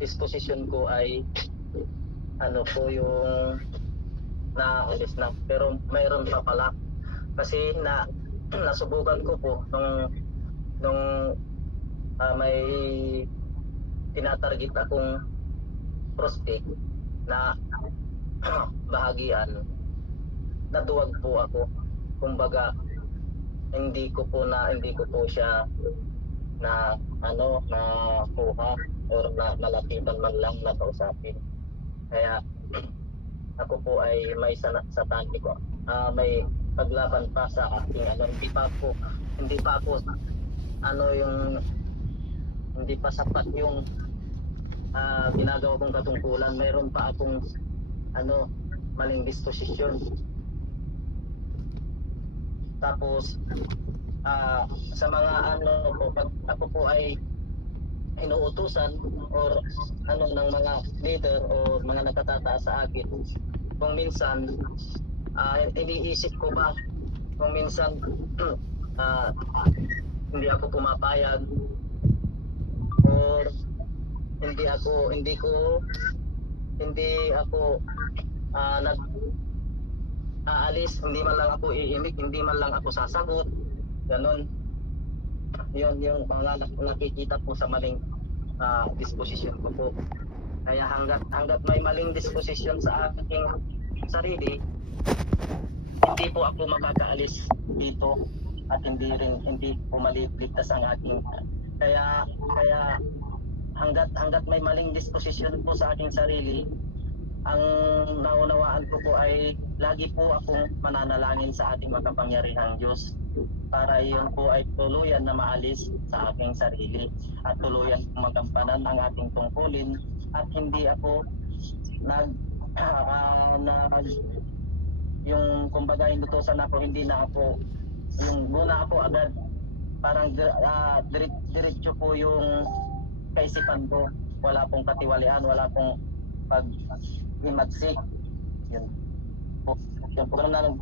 disposition ko ay ano po yung naalis na, pero mayroon pa pala kasi nasubukan ko po nung may tinatarget akong prospect na bahagian, naduwag po ako. Kumbaga hindi ko po siya na kuha or na malapitan man lang na kausapin. Kaya ako po ay may satanic may paglaban pa sa aking hindi pa ako yung hindi pa sapat yung ginagawa kong katungkulan. Mayroon pa akong maling disposisyon. Tapos sa mga pag ako po ay inuutusan or ng mga leader o mga nakatataas sa akin, kung minsan iniisip ko pa kung minsan hindi ako pumapayag or hindi ako aalis, hindi man lang ako iimik, hindi man lang ako sasagot, ganun. Yun yung mga nakikita po sa maling disposition ko po. Kaya hanggat may maling disposition sa aking sarili, hindi po ako makakaalis dito at hindi po maliligtas ang aking. Kaya hanggat may maling disposition po sa aking sarili, ang naunawaan ko po ay lagi po akong mananalangin sa ating makapangyarihang Diyos para iyon po ay tuluyan na maalis sa aking sarili at tuluyan magampanan ang ating tungkulin at hindi ako yung kumbaga inutusan ako, hindi na ako yung muna ako agad parang diretso po yung kaisipan ko, wala pong katiwalian, wala pong pag-imagsik. Yun po,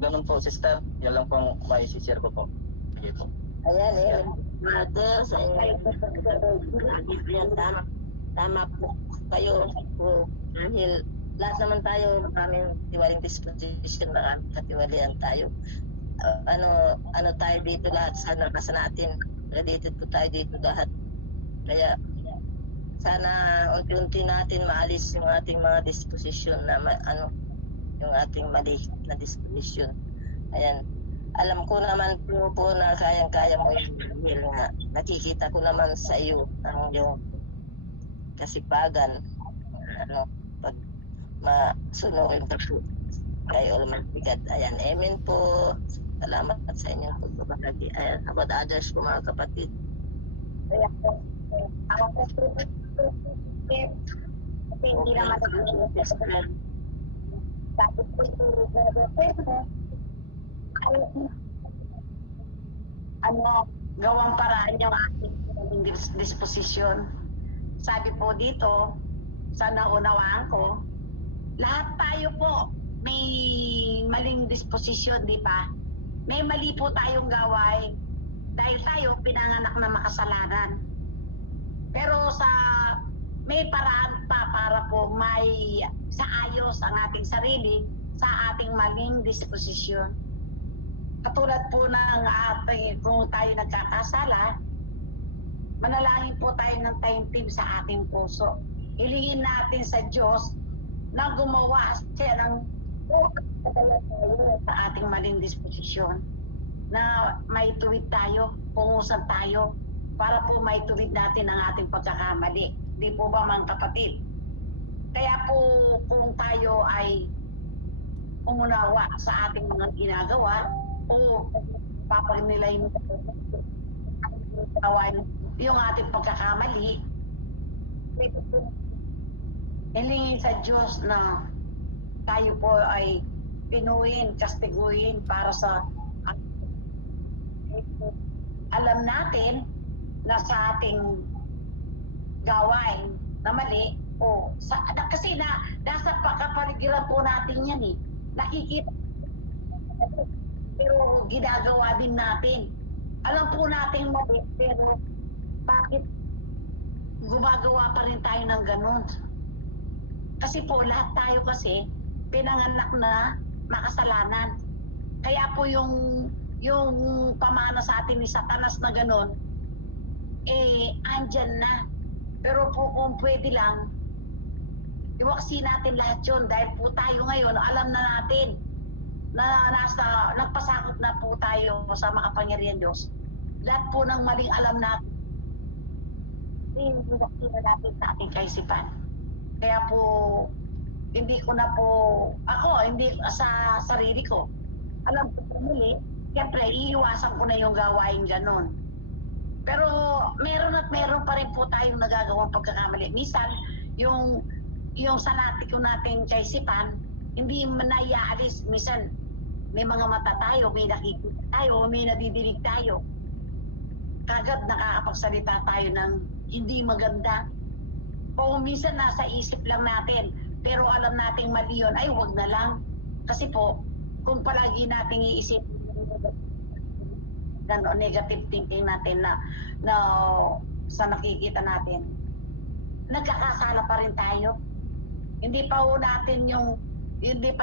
ganun po, sister. Yan lang pong maisishare ko po. Sige po. Ayan brother, sa inyo tama po kayo po, dahil lahat naman tayo maraming tiwaling disposition, maraming katiwalian tayo. Ano tayo dito lahat, sana nasa natin, related po tayo dito lahat. Kaya sana unti-unti natin maalis yung ating mga disposition na yung ating mali na disposition. Ayan, alam ko naman po na kayang-kaya mo yun, nga nakikita ko naman sa iyo ang yung kasipagan, pag masunurin pa po kay Almighty God. Ayan, amen po. Salamat sa inyong pagbabahagi. Ayan, about others po mga kapatid. Kaya po, kasi hindi naman tapos po gawang paraan yung ating disposisyon. Sabi po dito, sa naunawaan ko, lahat tayo po may maling disposisyon, di ba? May mali po tayong gawain dahil tayo pinanganak na makasalanan. Pero may paraan pa para po may saayos ang ating sarili sa ating maling disposisyon. Katulad po ng kung tayo nagkakasala, manalangin po tayo ng taimtim sa ating puso. Hilingin natin sa Diyos na gumawa siya ng sa ating maling disposisyon, na may tuwid tayo, pungusan tayo, para po may tuwid natin ang ating pagkakamali. Di po ba mga kapatid? Kaya po kung tayo ay umunawa sa ating mga ginagawa o papagnilay mo yung ating pagkakamali, hilingin sa Diyos na tayo po ay pinuin, kastiguin para sa alam natin na sa ating gawain na mali kasi nasa kapaligiran po natin yan nakikita pero ginagawa din natin, alam po natin mali, pero bakit gumagawa pa rin tayo ng ganun. Kasi po, lahat tayo kasi pinanganak na makasalanan. Kaya po yung pamana sa atin ni Satanas na ganun, andyan na. Pero po kung pwede lang, iwaksi natin lahat yun dahil po tayo ngayon, alam na natin na nagpasakop na po tayo sa makapangyarihan Diyos. Lahat po ng maling alam natin, iwaksi na natin sa ating kaisipan. Kaya po, hindi ko na po, hindi sa sarili ko. Alam ko po muli, siyempre, iiwasan ko na yung gawain ganon. Pero meron pa rin po tayong nagagawang pagkakamali. Minsan, yung sanatiko nating kaisipan, hindi manayaalis. Minsan, may mga mata tayo, may nakikita tayo, may nadidinig tayo. Kagad nakakapagsalita tayo ng hindi maganda. O minsan nasa isip lang natin, pero alam nating mali yun, ay wag na lang. Kasi po, kung palagi nating iisip negative thinking natin na sa nakikita natin, nagkakasala pa rin tayo. Hindi pa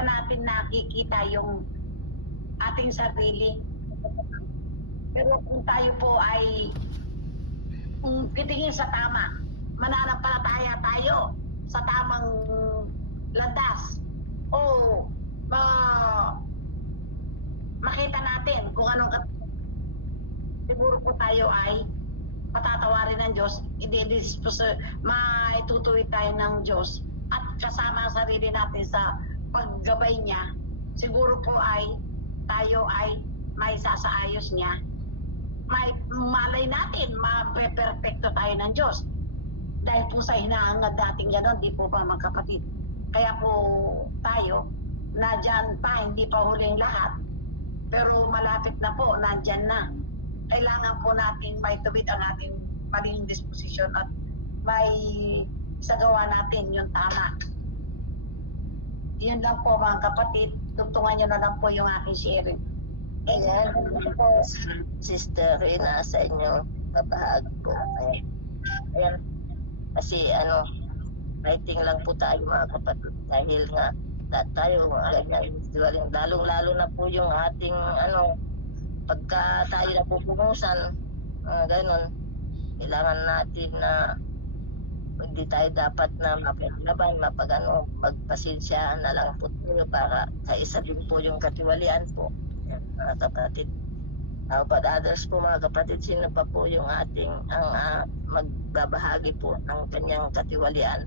natin nakikita yung ating sarili. Pero kung tayo po ay titingin sa tama, mananampalataya tayo sa tamang landas, o makita natin kung anong siguro po tayo ay patatawarin ng Diyos, maitutuwid tayo ng Diyos at kasama ang sarili natin sa paggabay niya, siguro po ay tayo ay may sasaayos niya. Malay natin, mape-perfecto tayo ng Diyos. Dahil po sa hinahangad natin gano'n, di po ba mga kapatid? Kaya po tayo, nadyan pa, hindi pa huling lahat. Pero malapit na po, nandyan na. Kailangan po natin may tuwid ang ating maling disposisyon at may isagawa natin yung tama. Yun lang po mga kapatid. Tugtungan nyo na lang po yung aking sharing. Ayan, po, Sister Rina, sa inyo, babahagi po. Ayan, kasi writing lang po tayo mga kapatid. Dahil nga, tayo, ganyan, lalong-lalo na po yung ating, pagka tayo napupumusan, ganun, kailangan natin na hindi tayo dapat na mapaglaban, magpasensyahan na lang po tayo para sa isa din po yung katiwalian po. Yan, mga kapatid. How about others po mga kapatid, sino pa po yung ating magbabahagi po ng kanyang katiwalian,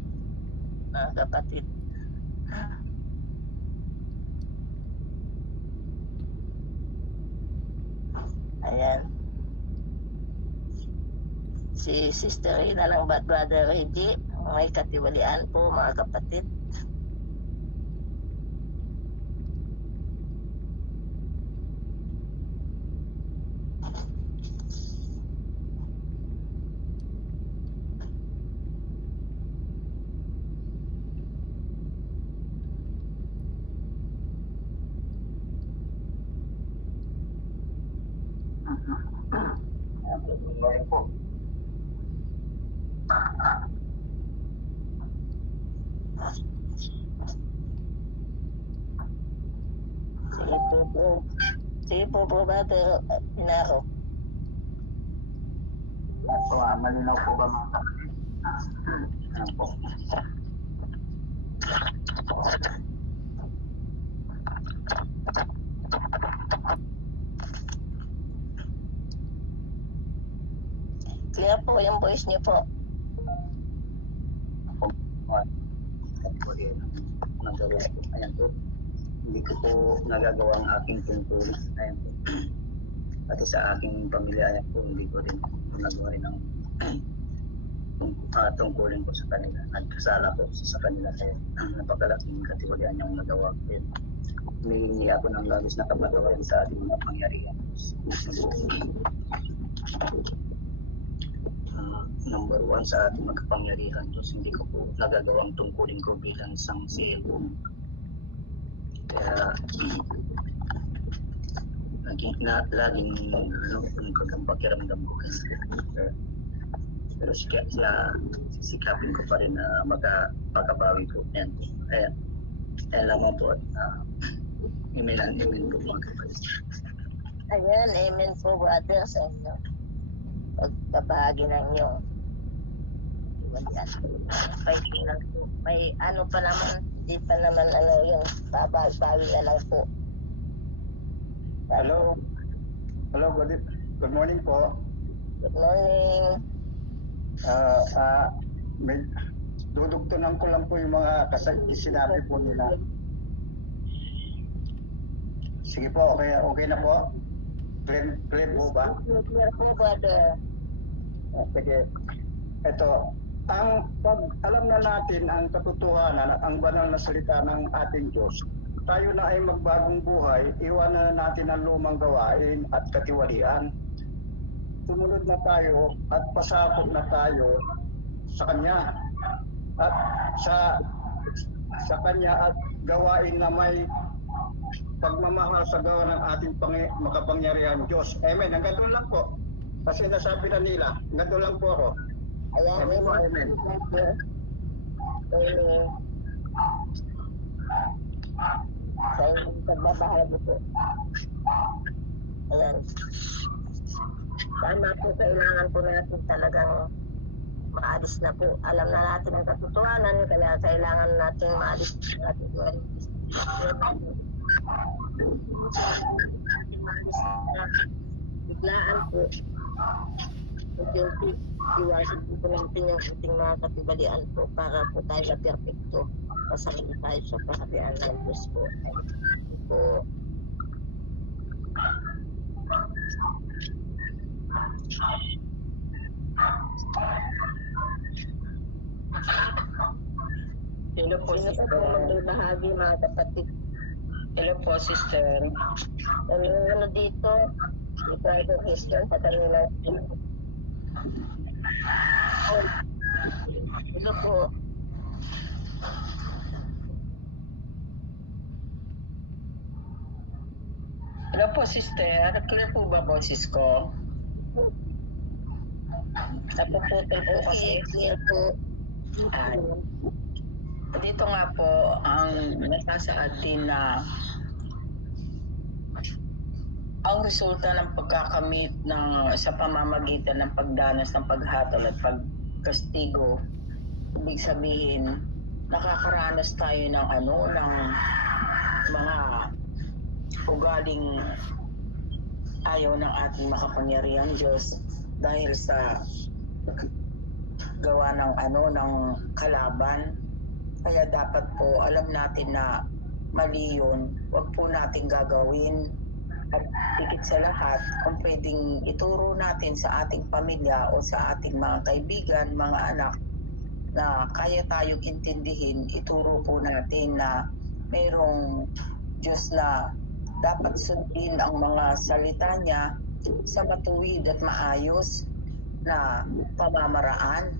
mga kapatid? Ayan. Si Sister Rina lang ba, Brother Reggie, may katiwalian po mga kapatid. Sige po, Brother Inaro. Malinaw po ba mga kapatid? Ano po? Clear po yung voice niyo po. Ayan po. Hindi ko po nagagawa ang aking tungkulin. Ayan po. Pati sa aking pamilya, ayan po, hindi ko rin nagawa rin ang tungkulin ko sa kanila. Nagkasala po sa kanila kaya napakalaking katiwalian niyang nagawa ko yun. Humihingi ako ng labis na kapatawaran sa ating mga pangyarihan. Number one sa ating magkapangyarihan Diyos, hindi ko po nagagawang tungkulin ko bilang isang CEO. Kaya laging nagkagang pakiramdam ko kasi Pero sisikapin ko pa rin na makabawi po yan. Kaya lamang po at email po mga kapatid. Ayan, amen po, brother, sa inyo. Pagbabahagi ng inyong iwalyan. Fighting lang po. May ano pa naman, di pa naman ano yun, babawi na lang po. Hello. Hello, good morning po. Good morning. May dudugtunan ko lang po yung mga sinabi po nila. Sige po, okay na po. Clear po ba? Clear po, brother. Sige. Ito, pag alam na natin ang katotohanan at ang banal na salita ng ating Diyos, tayo na ay magbagong buhay, iwanan na natin ang lumang gawain at katiwalian. Sumunod na tayo at pasakop na tayo sa Kanya at sa Kanya at gawain na may pagmamahal sa gawa ng ating makapangyarihan Diyos. Amen. Hanggang doon lang po. Kasi nasabi na nila, hanggang doon lang po ako. Ayan, Amen po, amen. Amen. Sa inyong pagbabahagi po. Ayan. Tama po, kailangan po natin talagang maalis na po. Alam na natin ang katotohanan, kaya kailangan natin maalis natin. Biglaan po. Unti-unti, iwasan po natin yung ating mga katibalian po para po tayo na perfecto. Pasangin tayo sa kaharian ng Diyos po. Po. Hello po, Sino pa sister. po magbahagi mga kapatid? Hello po, sister. Ano dito? Dito ay question sa kanila. Ito po. Hello po, sister. Clear po ba boses ko? Napuputol po kasi. Okay, clear po. Ay. Dito nga po, ang nasasaad din na ang resulta ng pagkakamit sa pamamagitan ng pagdanas ng paghatol at pagkastigo, ibig sabihin, nakakaranas tayo ng mga ugaling ayaw ng ating makapangyarihang Diyos dahil sa gawa ng kalaban. Kaya dapat po alam natin na mali yun, huwag po natin gagawin. At higit sa lahat, kung pwedeng ituro natin sa ating pamilya o sa ating mga kaibigan, mga anak, na kaya tayong intindihin, ituro po natin na mayroong Diyos na dapat sundin ang mga salita niya sa matuwid at maayos na pamamaraan.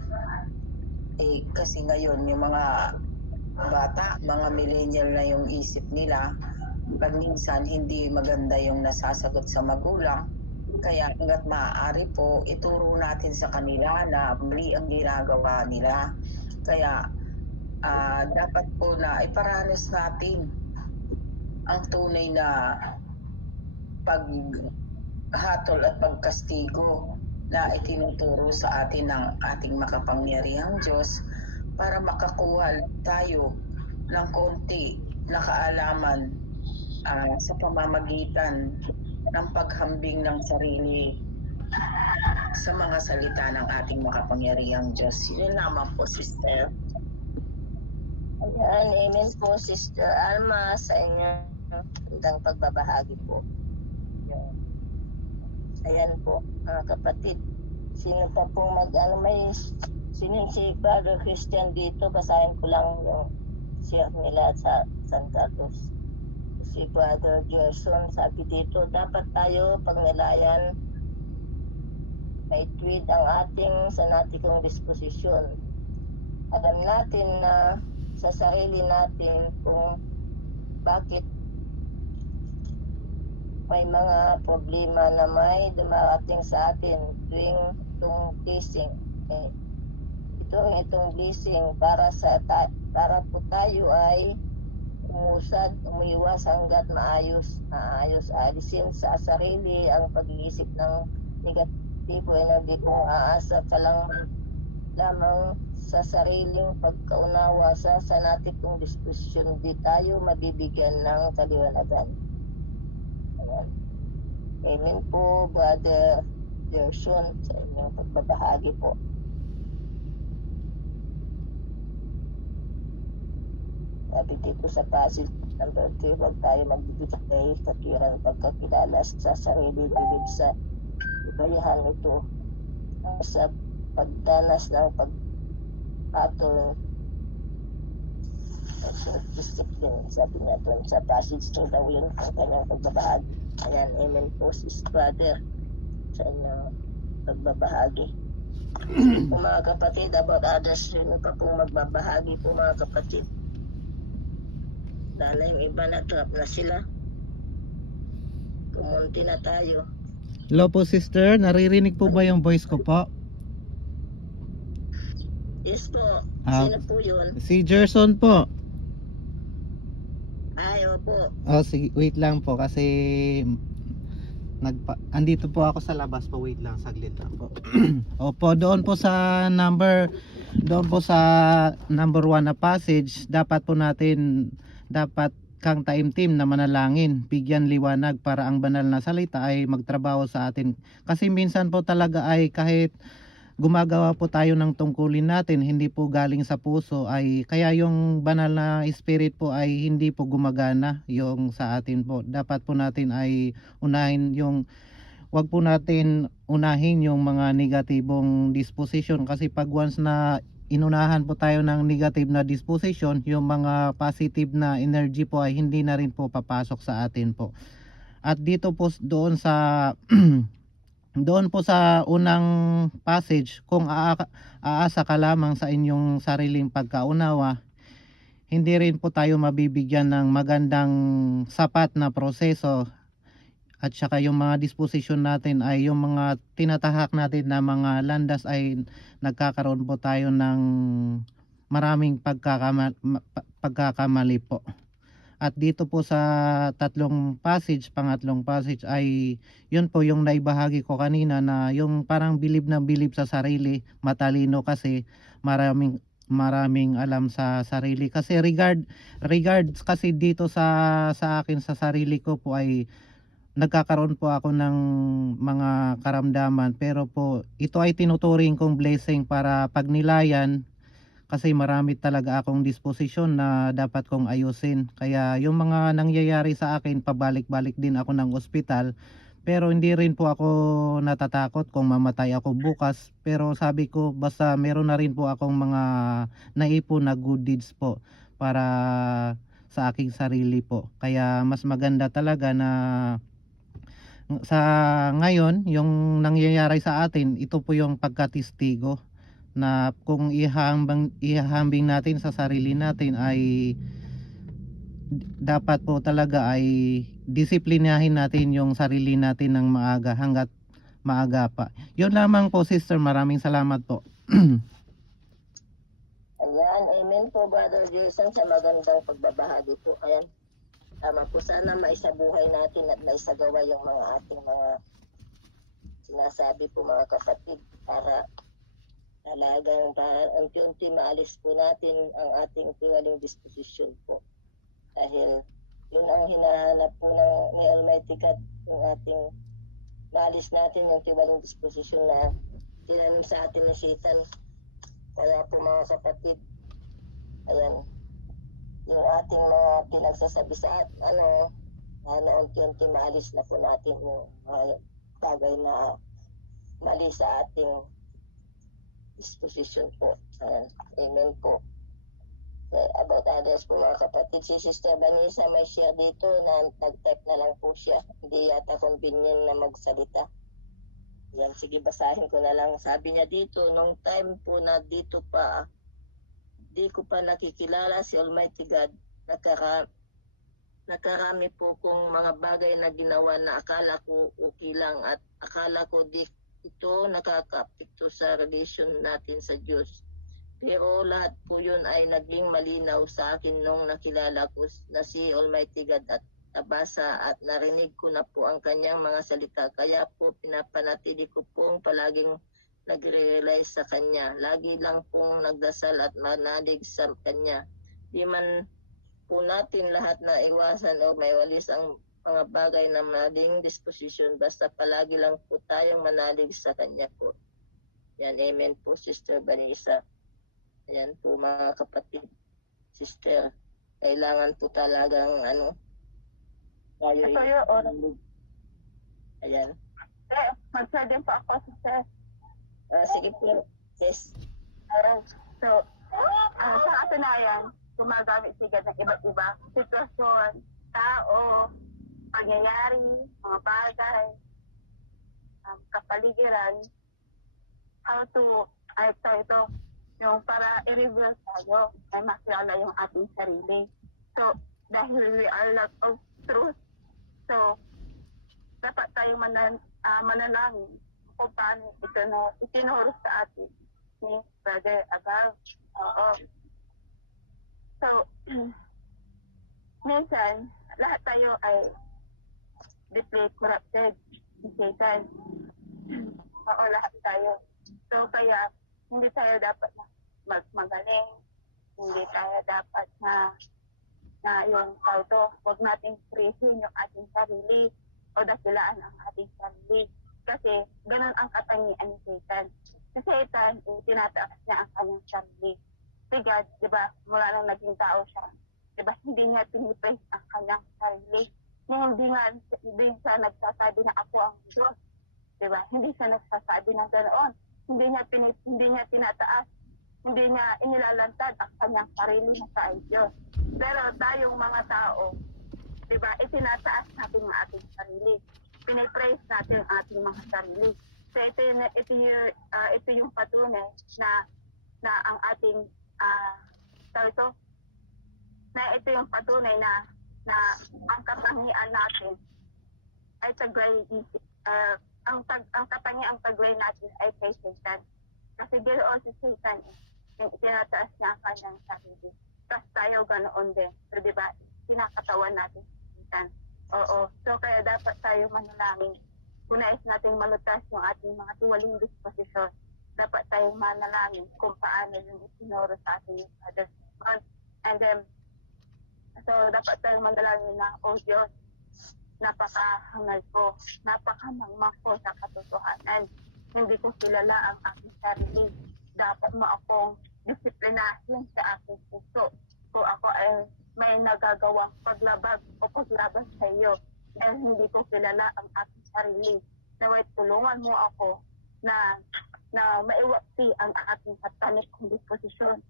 Kasi ngayon, yung mga bata, mga millennial na yung isip nila, pag minsan hindi maganda yung nasasagot sa magulang. Kaya hanggat maaari po, ituro natin sa kanila na mali ang ginagawa nila. Kaya dapat po na iparanas natin ang tunay na paghatol at pagkastigo na itinuturo sa atin ng ating makapangyarihang Diyos para makakuha tayo ng konti na kaalaman sa pamamagitan ng paghambing ng sarili sa mga salita ng ating makapangyarihang Diyos. Yun lamang po, sister. Ayan, amen po, Sister Alma, sa inyong magandang pagbabahagi po. Ayan po, mga kapatid. Sino pa pong may si Brother Christian dito, basahin ko lang yung share nila sa San Carlos. Si Brother Gerson, sabi dito, dapat tayo pag nilayan, may tweet ang ating sanatikong disposisyon. Alam natin na sa sarili natin kung bakit may mga problema na may dumarating sa atin tuwing tungtising eh, itong blessing para po tayo ay umusad, umiwas hanggat maayos alisin sa sarili ang pag-iisip ng negatibo, hindi kung aasa ka lamang sa sariling pagkaunawa sa sanatikong diskusyon, di tayo mabibigyan ng kaliwanagan. Ayan. Amen po, Brother Gerson, sa inyong pagbabahagi po. Sabi dito sa passage number 3, huwag tayo magbibigay katwiran pagkakilala sa sarili, bilib sa ibayahan ito sa pagdanas ng pagpatong discipline. Sabi niya doon sa passage to the win ang kanyang pagbabahagi. Ayan, amen po, sis brother, sa inyong pagbabahagi. Po mga kapatid, about others, yun pa pong magbabahagi po mga kapatid. Dahil yung iba na-trap na sila. Kumunti na tayo. Hello po sister, naririnig po ba yung voice ko po? Yes po. Ah. Sino po yun? Si Gerson po. Ay, opo. Oh, sige, wait lang po kasi andito po ako sa labas po, wait lang, saglit lang po. Opo, doon po sa number 1 na passage, dapat kang taimtim na manalangin, bigyan liwanag para ang banal na salita ay magtrabaho sa atin. Kasi minsan po talaga ay kahit gumagawa po tayo ng tungkulin natin, hindi po galing sa puso, ay kaya yung banal na spirit po ay hindi po gumagana yung sa atin po. Dapat po natin ay wag po natin unahin yung mga negatibong disposition, kasi pag once na inunahan po tayo ng negative na disposition, yung mga positive na energy po ay hindi na rin po papasok sa atin po. At dito po doon sa unang passage, kung aasa ka lamang sa inyong sariling pagkaunawa, hindi rin po tayo mabibigyan ng magandang sapat na proseso, at saka yung mga disposition natin ay yung mga tinatahak natin na mga landas ay nagkakaroon po tayo ng maraming pagkakamali po. At dito po sa pangatlong passage ay yun po yung naibahagi ko kanina, na yung parang bilib na bilib sa sarili, matalino kasi maraming alam sa sarili. Kasi regards kasi dito sa akin sa sarili ko po ay nagkakaroon po ako ng mga karamdaman, pero po ito ay tinuturing kong blessing para pagnilayan, kasi marami talaga akong disposisyon na dapat kong ayusin. Kaya yung mga nangyayari sa akin, pabalik-balik din ako ng ospital, pero hindi rin po ako natatakot kung mamatay ako bukas. Pero sabi ko, basta meron na rin po akong mga naipon na good deeds po para sa aking sarili po. Kaya mas maganda talaga na sa ngayon yung nangyayari sa atin, ito po yung pagkatistigo na kung ihahambing natin sa sarili natin, ay dapat po talaga ay disiplinahin natin yung sarili natin ng maaga, hanggat maaga pa. Yun lamang po sister, maraming salamat po. Ayan, amen po Brother Jason sa magandang pagbabahagi po. Ayan, tama po, sana maisabuhay natin at maisagawa yung mga ating mga sinasabi po mga kapatid, para talagang unti-unti maalis po natin ang ating tiwaling disposisyon po. Dahil yun ang hinahanap po ni Almighty God, yung ating maalis natin yung tiwaling disposisyon na tinanim sa atin ni Satan. Kaya po mga kapatid, ayan, yung ating mga pinagsasabi sa na unti-unti maalis na po natin yung mga bagay na mali sa ating disposition po. Amen po. About others po mga kapatid, si Sister Vanessa may share dito na nag-type na lang po siya. Hindi yata convenient na magsalita. Yan, sige, basahin ko na lang. Sabi niya dito, nung time po na dito pa, di ko pa nakikilala si Almighty God, nakarami po kong mga bagay na ginawa na akala ko okay lang, at akala ko di ito nakakaapekto sa relasyon natin sa Diyos. Pero lahat po yun ay naging malinaw sa akin nung nakilala ko na si Almighty God at nabasa at narinig ko na po ang kanyang mga salita. Kaya po pinapanatili ko pong palaging nagre-realize sa kanya. Lagi lang pong nagdasal at manalig sa kanya. Di man po natin lahat na iwasan o maiwalis ang mga bagay na maling disposition. Basta palagi lang po tayong manalig sa kanya po. Yan, amen po, Sister Vanessa. Ayan po mga kapatid, sister. Kailangan po talagang tayo Ito yung oras. Ayan. Mag-share din po ako, sister. Sige po, sis. So, sa katunayan, gumagamit si God ng iba't iba sitwasyon, tao, pangyayari, mga bagay, kapaligiran, how to, ito, yung para i-reveal tayo, ay makilala yung ating sarili. So, dahil we are lot of truth, so, dapat tayo manalangin kung paano ito na itinuro sa atin ni Brother Abel. Oo. So, minsan, lahat tayo ay deeply corrupted ni Satan. Oo, lahat tayo. So, kaya, hindi tayo dapat na magaling. Hindi tayo dapat na yung tao, huwag nating frihin yung ating sarili o dakilaan ang ating sarili. Kasi, ganun ang katangian ni Satan. Si Satan, tinataas niya ang kanyang sarili. Si God, di ba, mula nang naging tao siya, di ba, hindi niya pinipraise ang kanyang sarili. Hindi siya nagsasabi na ako ang Diyos. Di ba? Hindi siya nagsasabi ng ganoon. Hindi niya tinataas. Hindi niya inilalantad ang kanyang sarili na sa Diyos. Pero tayong mga tao, di ba, itinataas natin ang ating sarili. Pinipraise natin ang ating mga sarili. So ito yung patunay na ang ating ito yung patunay na ang katangian natin ay taglay ang katangiang taglay natin ay kay Satan. Kasi ganoon si Satan, tinataas niya ang kanyang sarili. Tapos tayo ganoon din. So diba, kinakatawan natin si Satan. Oo. So kaya dapat tayo manalangin. Kung nais natin malutas yung ating mga tiwaling disposisyon, dapat tayo manalangin kung paano yung itinuro sa ating Father. And then, so dapat tayo manalangin na, oh Diyos, napakahangal ko, napakamangmang ko sa katotohanan. Hindi ko kilala ang aking sarili. Dapat mo akong disiplinahin sa aking puso. Kung ako ay may nagagawang paglabag o paglaban sa iyo, dahil hindi ko kilala ang aking sarili. Naway tulungan mo ako na maiwakti ang aking satanik kong disposisyon.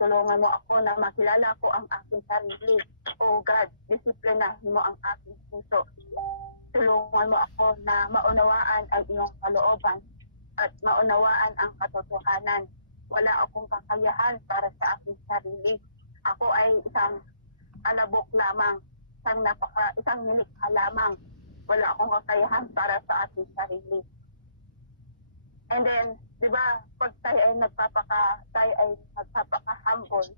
Tulungan mo ako na makilala ko ang aking sarili. O God, disiplinahin mo ang aking puso. Tulungan mo ako na maunawaan ang iyong kalooban at maunawaan ang katotohanan. Wala akong kakayahan para sa aking sarili. Ako ay isang alabok lamang, isang nilikha lamang. Wala akong kakayahan para sa aking sarili. And then, di ba, pag tayo ay nagpapaka-humble,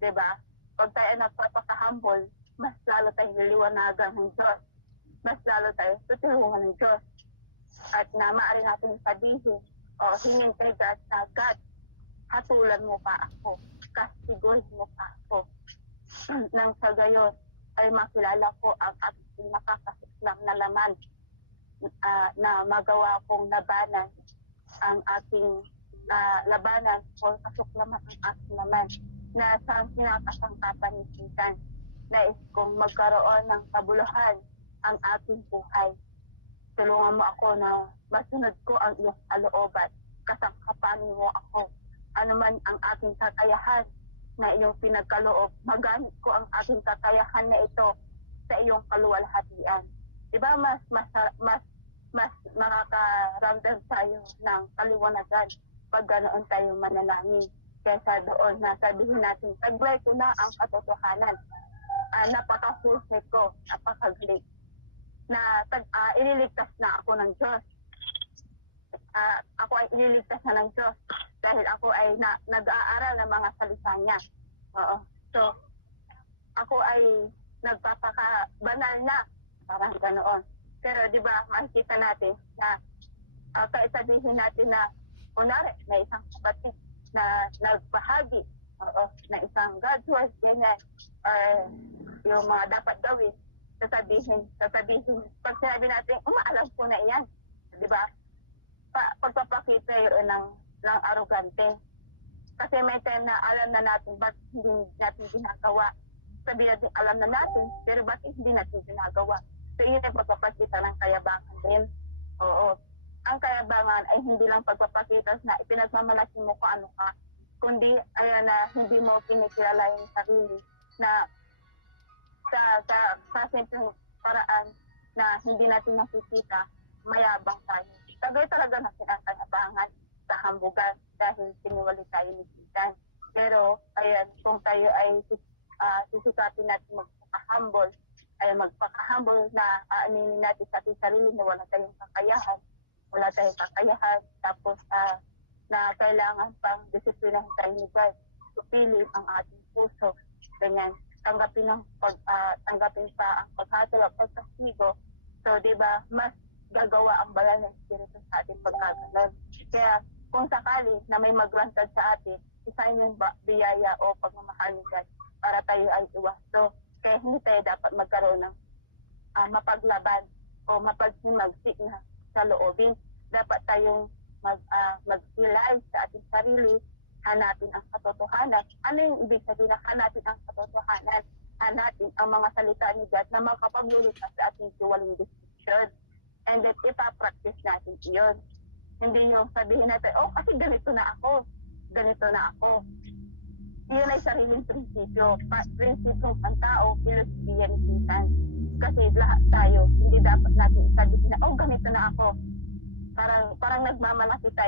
di ba? Pag tayo ay nagpapaka-humble, mas lalo tayong liliwanagan ng Diyos. Mas lalo tayong tutulungan ng Diyos. At na maaari natin sabihin o hingin kay God na, God, hatulan mo pa ako. Kastiguhin mo pa ako. Nang sa gayon ay makilala ko ang aking nakakasuklam na laman na magawa kong labanan ang aking labanan o kasuklaman ang aking laman na sa kinakasangkapan ni Satan. Nais kong magkaroon ng kabuluhan ang aking buhay. Tulungan mo ako na masunod ko ang iyong kalooban. Kasangkapan mo ako. Ano man ang aking kakayahan na iyong pinagkaloob, magamit ko ang aking kakayahan na ito sa iyong kaluwalhatian. Diba mas makakaramdam tayo ng kaliwanagan pag ganoon tayo manalangin. Kaysa doon na sabihin natin, taglay ko na ang katotohanan. Napakahusay ko, napakagaling. Na ililigtas na ako ng Diyos. ako ay ililigtas na ng Diyos dahil ako ay nag-aaral ng mga salita niya. Oo. So, ako ay nagpapakabanal na, parang ganoon. Pero di ba, makikita natin na kahit sabihin natin na kunwari, may isang kapatid na nagpahagi na isang God's word, ganyan, or yung mga dapat gawin, sasabihin, pag sinabi natin, alam ko na iyan, di ba? Pagpapakita yun ng arugante. Kasi may time na alam na natin, ba't hindi natin ginagawa? Sabihin natin, alam na natin, pero ba't hindi natin ginagawa? So, yun ay pagpapakita ng kayabangan din. Oo. Ang kayabangan ay hindi lang pagpapakita na ipinagmamalaki mo kung ano ka, kundi ayan na hindi mo kinikilala yung sarili na sa simpleng paraan na hindi natin nakikita, mayabang tayo. Tagay talaga natin ang kayabangan sa hambugan dahil sinuwali tayo ni Satan. Pero, ayan, kung tayo ay sisikapin natin magpaka-humble, ay magpaka-humble na aaninin natin sa ating sarili na wala tayong kakayahan, tapos na kailangan pang disiplinahin tayo ni God, supilin ang ating puso, ganyan, tanggapin pa ang paghatol at pagkastigo. So, di ba, mas gagawa ang banal ng Espiritu sa ating pagkakaroon. Kaya, kung sakali na may magrantad sa atin, isahin yung biyaya o pagmamahal ni God para tayo ay iwasto. Kaya hindi tayo dapat magkaroon ng mapaglaban o mapagsimagsik na sa loobin. Dapat tayong mag-rely sa ating sarili, hanapin ang katotohanan. Ano yung ibig sabihin na hanapin ang katotohanan? Hanapin ang mga salita ni God na makapaglulutas sa ating siwaling description. And then, ipapractice natin iyon. Hindi yung sabihin natin, kasi ganito na ako. Iyon ay sariling prinsipyo. Prinsipyo ng tao, filosofiya ni Satan. Kasi lahat tayo, hindi dapat natin sabihin na, ganito na ako. Parang nagmamalaki tayo.